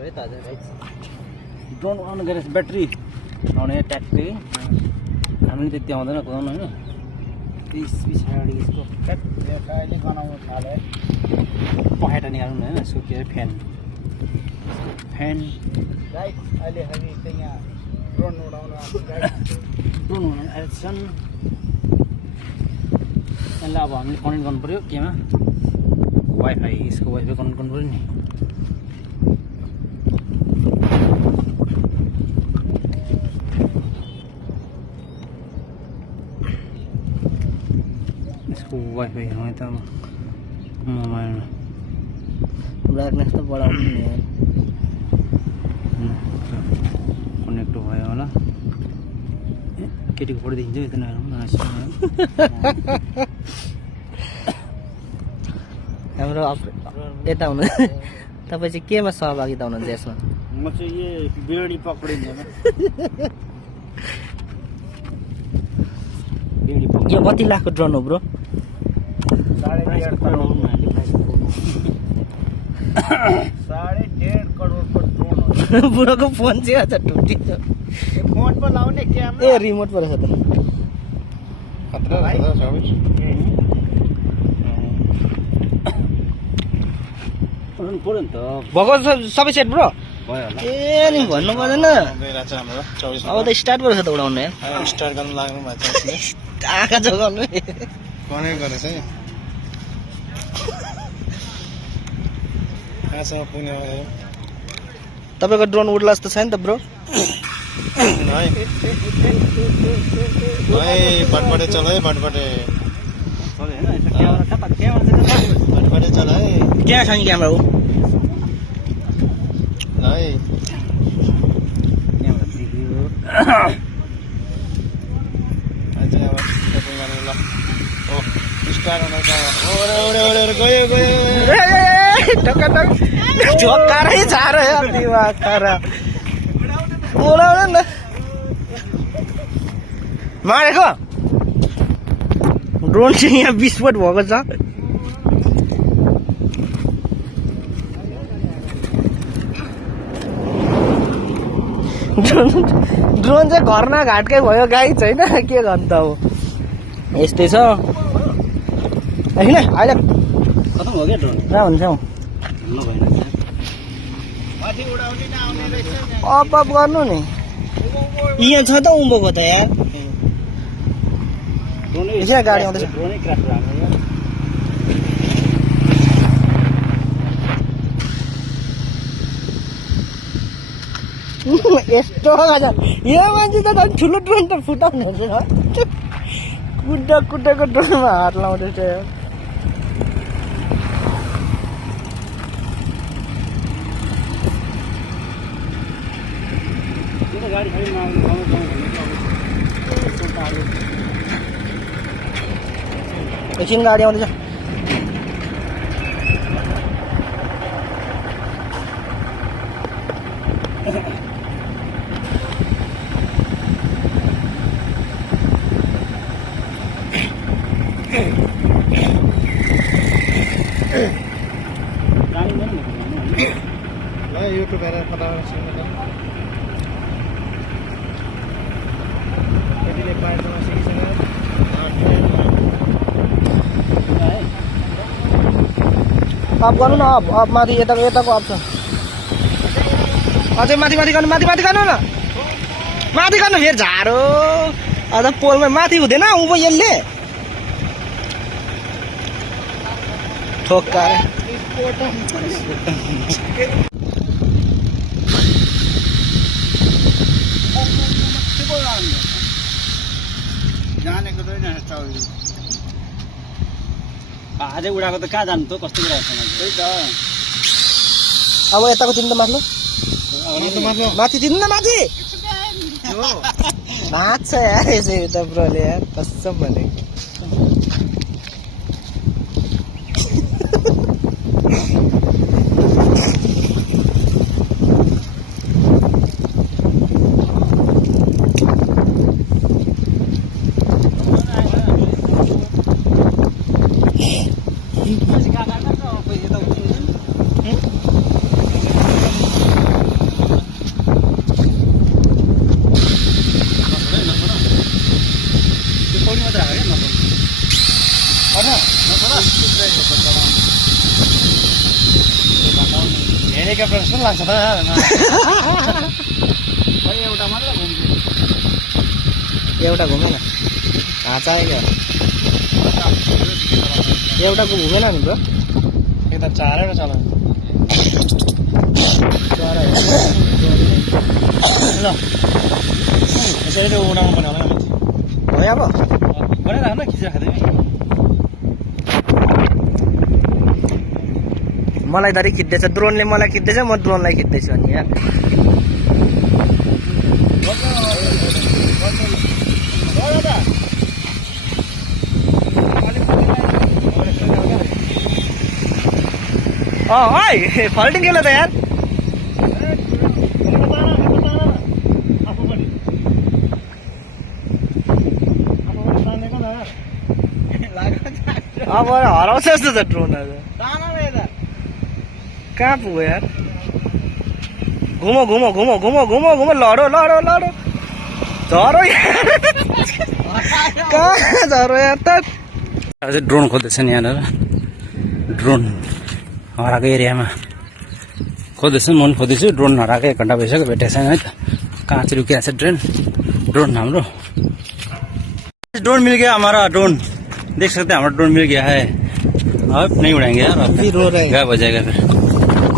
है ताजा drone on गरेर ब्याट्री लाउने ट्याक्कै हामी त्यति आउँदैन कुदाउनु होइन पछाडि यसको कहिले बनाउनु थाले पखेटा निकाल्नु होइन यसको के अरे फ्यान गाइस अहिले हामी चाहिँ यहाँ ड्रोन उडाउन ड्रोन उडाउन आएको छन् यसलाई अब हामीले कनेक्ट गर्नु पऱ्यो केमा वाइफाई यसको वाइफाई कनेक्ट गर्नु पऱ्यो नि यसको वाइफाई है त मोबाइलमा ब्राइटनेस त बढाउनु नि कनेक्ट भयो होला केटीको फोटो देखिन्छ यता हाम्रो यता हुनु तपाईँ चाहिँ केमा सहभागिता हुनुहुन्छ यसमा म चाहिँ यो बिरडी पक्रिँदैन यो कति लाखको ड्रोन हो ब्रो 1.5 करोड 1.5 करोडको ड्रोन हो बुढोको फोन चाहिँ अझ टुटिन्छ फोन पर लाउने क्यामेरा ए रिमोट पर छ त खतरा रहेछ सबै पर्यो नि त भएको सबै सेट ब्रो भयो होला ए नि भन्नु पर्दैन गइरहेछ हाम्रो 24 अब त स्टार्ट भएछ त उडाउनु स्टार्ट गर्न लाग्नु भएको छ आँखा जोगाउनु कनेक्ट गरेछ है कहाँसम्म पुग्ने हो तपाईँको ड्रोन उड्ला जस्तो छैन त ब्रो बटबटे चल है बटबटे बटबटे चल है क्या छ नि क्यामेरा हो है झोकारै झारो उडाउनु न मारेको ड्रोन चाहिँ यहाँ विस्फोट भएको छ ड्रोन चाहिँ घरमा घाटकै भयो गाई छैन के गर्नु त अब यस्तै छ होइन अहिले खतम हो क्या ड्रोन कहाँ हुन्छ हौ अप गर्नु नि यहाँ छ त उँभोको त यार यहाँ गाडी आउँदैछ ड्रोनै क्रास राम्रो यस्तो यो मान्छे त झन् ठुलो ड्रोन त फुटाउनु हुन्छ कुद्दाको ड्रोनमा हात लाउँदैछ गाडी खाली एकछिन गाडी आउँदैछ युट्युब हेरेर फटाफट केटीले पाएकोमा सिकिसक्यो अफ गर्नु न अफ माथि यताको अफ छ अझै माथि गर्नु माथि गर्नु न माथि गर्नु फेरि झारो अझ पोलमा माथि हुँदैन उँभो यसले ठोक्का जानेको छैन आजै उडाएको त कहाँ जानु त कस्तो कुराहरू छ त्यही त अब यताको तिन त माथि माथि तिन न माथि नाच्छ यार यसो त ब्रोले यार कसम भने हेलिकप्टर जस्तो लाग्छ त एउटा मात्र एउटा घुमेन चाहियो एउटाको घुमेन नि ब्रो यता चारैवटा चलाउनु ल यसरी त उडाउनु पर्ने होला हो अब बनाइराख्नु न खिचा खाँदै मलाई धरि खिच्दैछ ड्रोनले मलाई खिच्दैछ म ड्रोनलाई खिच्दैछु अनि यार है फल्टिङ केला त यार अब हराउँछ जस्तो छ ड्रोनहरू कहाँ पुग्यो यार घुमो घुमो घुमो घुमो घुमो घुमो लडो लडो लडो झरो यार कहाँ झरो यार त अझै ड्रोन खोज्दैछ नि यहाँनिर ड्रोन हराएको एरियामा खोज्दैछ म पनि खोज्दैछु ड्रोन हराएको 1 घन्टा भइसक्यो भेटेको छैन है त कहाँ चाहिँ रुकिरहेको छ ड्रोन हाम्रो ड्रोन मिल गया हमारा ड्रोन देख सकते हैं हमारा ड्रोन मिल गया है अब नहीं उड़ाएंगे यार अब रो रहे हैं गायब हो जाएगा फिर